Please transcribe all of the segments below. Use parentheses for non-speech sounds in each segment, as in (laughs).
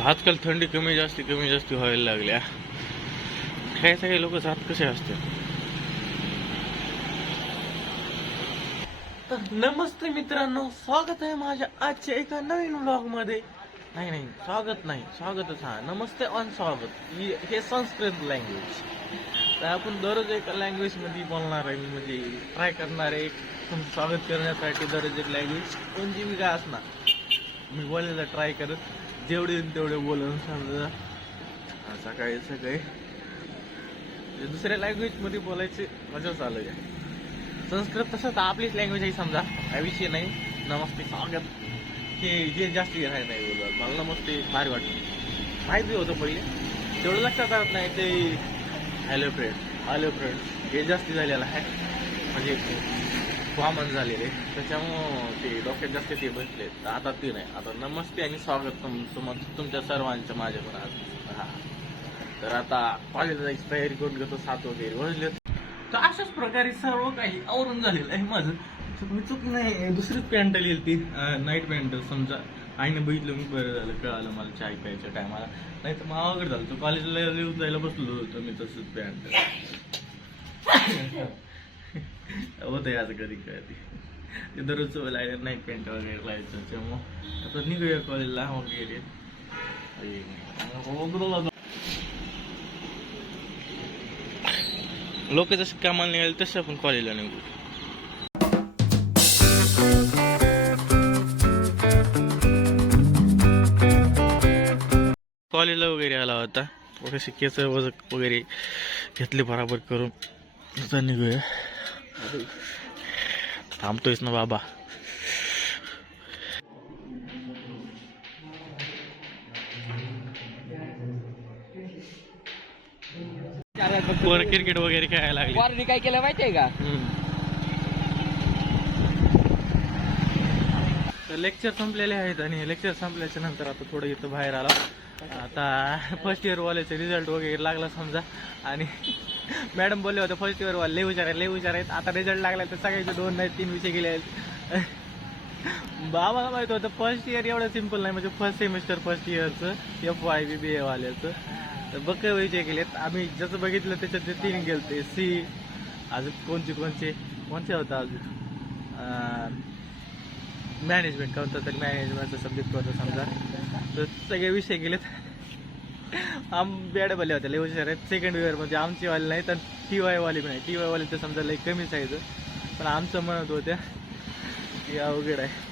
आजकाल थंडी कमी जास्ती कमी जास्ती व्हायला लागल्या. काय सगळे लोक जात कसे असते? तर नमस्ते मित्रांनो स्वागत आहे माझ्या आजच्या एका नवीन व्लॉगमध्ये नाही नाही स्वागत नाही स्वागतच हा. नमस्ते ऑन स्वागत. ही हे संस्कृत लँग्वेज तर आपण दररोज एका लँग्वेजमध्ये बोलणार आहे म्हणजे ट्राय करणार आहे. तुमचं स्वागत करण्यासाठी दररोज एक लँग्वेज कोणती बी काय असणार. मी बोलायला ट्राय करत. जेवढे येईल तेवढे बोलून समजा सकाळी सकाळी दुसऱ्या लँग्वेजमध्ये बोलायचे मजा चालू आहे. संस्कृत तसं तर आपलीच लँग्वेज आहे समजा. काही विषय नाही. नमस्ते स्वागत. हे जे जास्त राहत नाही बोलत. मला नमस्ते भारी वाटतं. माहिती होतं पहिले. तेवढं लक्षात राहत नाही ते. हॅलो फ्रेंड हॅलो फ्रेंड हे जास्ती झालेलं आहे. म्हणजे कॉमन झालेले. त्याच्यामुळं ते डोक्यात जास्त ते बसले. तर आता ते नाही. आता नमस्ते आणि स्वागत तुम तुम- तुमच्या सर्वांच्या माझ्या पण आज. हा. तर आता कॉलेजला जायची तयारी करून घेतो सात वगैरे वाजले. तर अशाच प्रकारे सर्व काही आवरून झालेलं आहे माझं. चुकली चुक नाही दुसरीच पॅन्ट आली ती नाईट पॅन्ट समजा. आईने बघितलं मी बरं झालं कळालं मला चाय प्यायच्या टायमाला नाही तर मावाकडे झालं. तो कॉलेजला येऊन जायला बसलो होतो मी तसंच पॅन्ट (laughs) होतं असं कधी कधी. ते दररोज लायला नाही पेंट वगैरे लावायचं मग आता निघूया कॉलेजला वगैरे लोक जसं कामाला निघाले तसं आपण कॉलेजला निघू. कॉलेजला वगैरे आला होता. कसे केस वगैरे घेतले बराबर करून. आता निघूया. थांबतोयस ना बाबा वर क्रिकेट वगैरे खेळायला लागले. वॉरनी काय केलं माहितीये का? तर लेक्चर संपलेले आहेत आणि लेक्चर संपल्याच्या नंतर आता थोडं इथं बाहेर आलो. आता फर्स्ट इयर वाल्याचे रिझल्ट वगैरे लागला समजा. आणि मॅडम बोलले होते फर्स्ट इयर लय हुशार आहे लय हुशार आहेत. आता रिझल्ट लागला तर सगळ्याचे दोन नाही तीन विषय गेले आहेत. बाबाला माहीत होतं फर्स्ट इयर एवढं सिंपल नाही म्हणजे first semester first इयरचं F Y B B A वाल्याचं. तर बघ विषय केलेत. आम्ही जसं बघितलं त्याच्यात ते तीन गेलते. सी अजून कोणते कोणते कोणते होतं अजून? मॅनेजमेंट कोणता तरी मॅनेजमेंटचा सब्जेक्ट होता समजा. तर सगळे विषय गेलेत. आम भले वाले होते लय हुशार आहेत. सेकंड इयर म्हणजे आमची वाली नाही तर टी वायवाले पण नाही टी वाय वाले तर समजा लय कमीच आहे. पण आमचं म्हणत होत्या की अवघड आहे.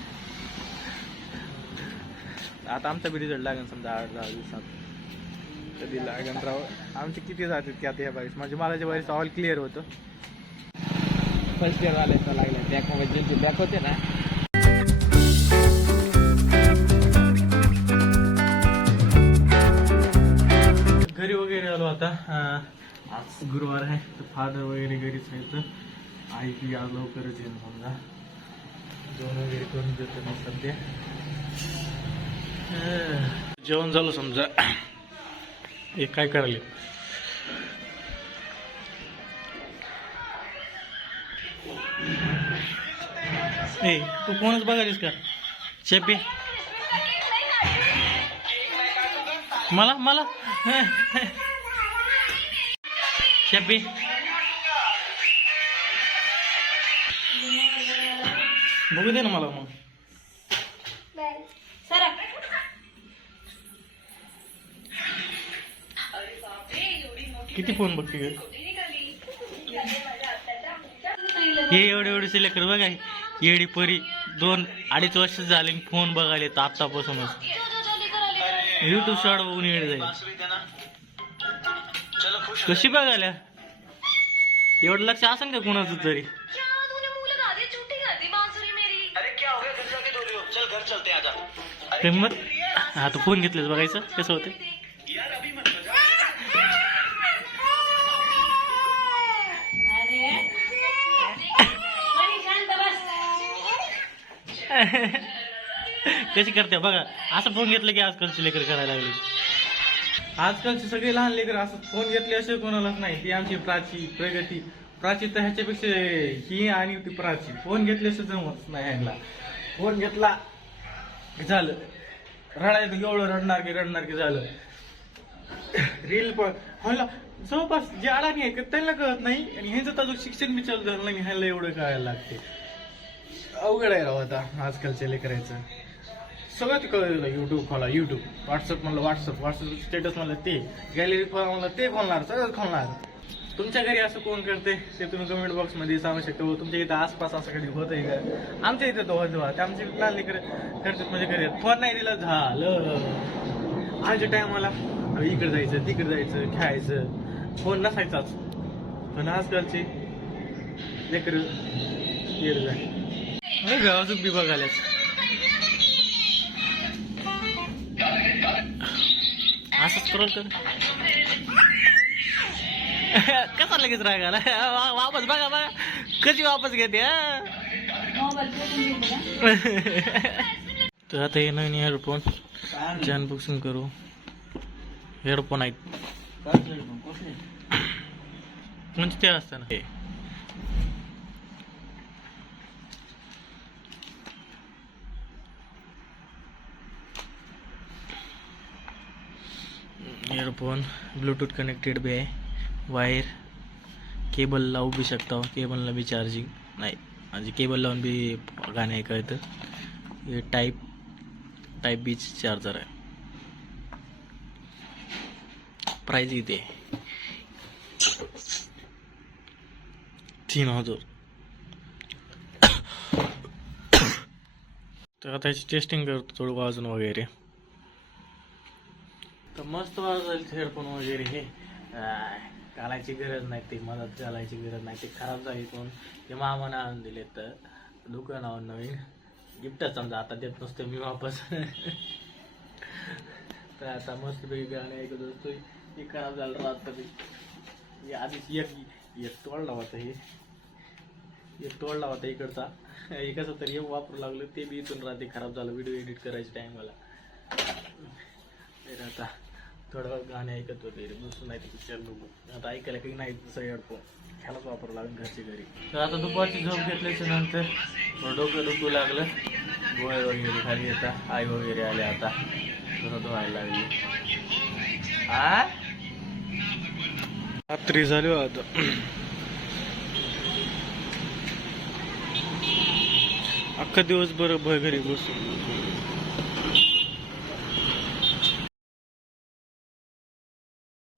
आता आमचा बी रिझल्ट लागेल समजा आठ दहा दिवसात. कधी लागेल राव? आमचे किती जातात की आता या बाईस म्हणजे मला जे बाईस ऑल क्लिअर होतं. फर्स्ट इयर आले लागला. बॅक मोबाईल ज्यांचे बॅक होते ना होता. आता आज गुरुवार आहे तर फादर वगैरे घरीच आहे तर आई ती आज लवकरच येईल समजा. जेवण वगैरे करून देतो मी सध्या. जेवण झालं समजा. हे काय करायला? ए तू कोणच बघालीस का? शेपी? मला मला? शेपी. बघू दे ना मला मग. किती फोन बघते? हे एवढे एवढे सिलेक्टर बघा. येडी परी. दोन अडीच वर्ष झाले फोन बघायला येतं आत्तापासूनच युट्यूब शॉर्ट बघून येड जाईल. कशी बघायला? एवढं लक्ष असेल का कोणाचं तरी? क्या तूने मुंह लगा दिया झूठी कर दी बांसुरी मेरी. अरे क्या हो गया घर जाके धो रही हो चल घर चलते हैं हा तू फोन घेतलेस बघायचं. कसं होते (laughs) कशी करते बघा. असं फोन घेतलं की आजकालची लेकर करायला लागली. आजकालचे सगळे लहान लेकर असं फोन घेतले असे कोणालाच नाही. ती आमची प्राची प्रगती. प्राची तर ह्याच्यापेक्षा ही आणि ती प्राची. फोन घेतले असं जमत नाही ह्यांना. फोन घेतला झालं. रडायचं एवढं रडणार की रडणार की झालं. रील पण होला जवळपास जे अडाणी आहे त्यांना कळत नाही. आणि ह्यांचं तर अजून शिक्षण बी चालू झालं नाही ह्याला एवढं कळायला लागते. अवघड आहे राव आता आजकालच्या लेकरायचं सगळं ते कळलं युट्यूब खोला युट्यूब व्हॉट्सअप म्हणलं व्हॉट्सअप व्हॉट्सअप स्टेटस म्हणलं ते. गॅलरी खोला म्हणलं ते खोलणार सगळं खोलणार. तुमच्या घरी असं कोण करते? ते तुम्ही कमेंट बॉक्समध्ये सांगू शकता. व तुमच्या इथं आसपास असं कधी आहे का? आमच्या इथे तो होतो. ते आमचे लहान लेकर करतात म्हणजे घरी. फोन नाही दिला झालं. आमच्या टायमाला इकडे जायचं तिकडे जायचं खेळायचं. फोन नसायचाच. पण आजकालचे लेकर येड जाय. गावाचं बी बघायलाच स्क्रोल कर कसा लगेच राग आला? वा- वापस बघा बघा. कशी वापस घेते हा? तर आता हे नवीन हेडफोन चे अनबॉक्सिंग करू. हेडफोन आहेत. म्हणजे ते असतं इयरफोन ब्लूटूथ कनेक्टेड बी आहे वायर केबल लावू बी शकता केबलला बी चार्जिंग नाही। म्हणजे केबल लावून बी गाणे ऐकायचं हे टाईप टाईप बीच चार्जर आहे प्राईज इथे तीन हजार। (coughs) तर आता याची टेस्टिंग करतो थोडं वाजून वगैरे तर मस्त वाजायचे हेडफोन वगैरे हे घालायची गरज नाही ते मदत घालायची गरज नाही ते खराब झाली पण ते मामानं आणून दिले तर दुकानावर नवीन. गिफ्टच समजा आता देत नसतो मी वापस. तर आता मस्त पैकी गाणे ऐकत असतो हे खराब झालं राहतं ते. हे आधीच एक एक तोडला होता हे. एक तोडला होता इकडचा. हे कसं तरी एक वापरू लागलं ते बी इथून राहते खराब झालं व्हिडिओ एडिट करायच्या टायमाला तर आता थोडं गाणे ऐकत होते दुसरं नाही पिक्चर बघू आता ऐकायला काही नाही दुसरं हेडफोन ह्यालाच वापरावं लागेल घरच्या घरी. तर आता दुपारची झोप घेतल्याच्या नंतर थोडं डोकं दुखू लागलं. गोळे वगैरे खाली येतात आई वगैरे आले आता. परत व्हायला लागली. आ? रात्री झाली आता. अख्खा दिवस बरं घरी बसून.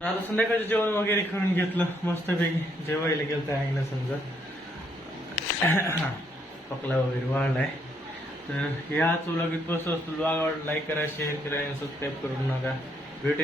आता संध्याकाळचं जेवण वगैरे करून घेतलं मस्तपैकी. जेवायला गेलं तर आईला समजा. (coughs) पकला वगैरे वाढलाय. तर या चुलागीत असतो लाईक करा शेअर करा सबस्क्राईब करू नका. व्हिडिओ